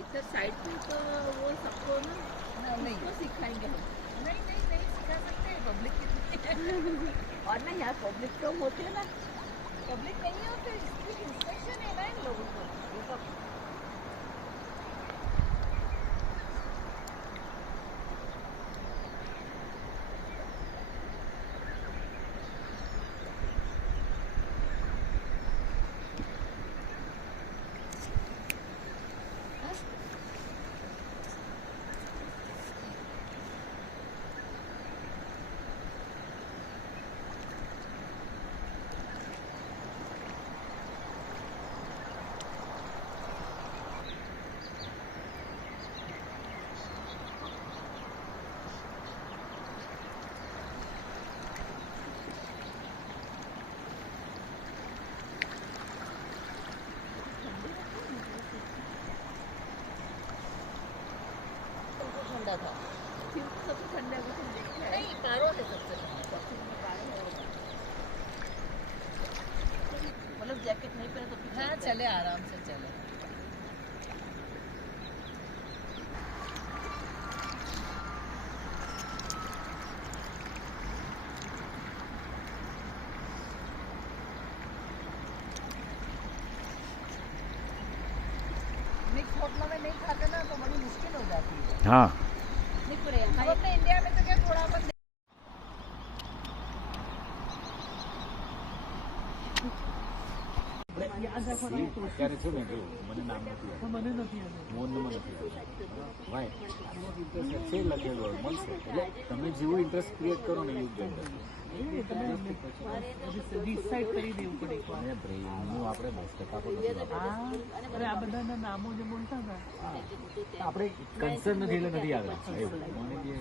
इधर साइड पे तो वो सबको ना नहीं सिखाएंगे हम। नहीं सिखा सकते पब्लिक कितनी और ना यहाँ पब्लिक कम होते हैं ना, पब्लिक नहीं होते, इंस्ट्रक्शन है ना इन लोगों को ये सब। ठंडा था फिर तो सबसे ठंडा नहीं कारो है सबसे मतलब जैकेट नहीं पहने तो हाँ चले आराम से चले। मिक्स होटलों में नहीं खाते ना तो बड़ी मुश्किल हो जाती है। हाँ हम अपने इंडिया में तो क्या थोड़ा अपन અત્યારે છે ને જો મને નામ નથી મોહનનું નથી ભાઈ ઇન્ટરેસ્ટ છે લખેલું હોય મળશે એટલે તમે જેવો ઇન્ટરેસ્ટ ક્રિએટ કરો ને એવું ડિસાઈડ કરી દેવું પડે અને બ્રેઇનનું આપણે 10% પણ આ બધાના નામો જે બોલતા હતા આપણે કન્સર્ન નથી એટલે નથી આગળ એવું મને જે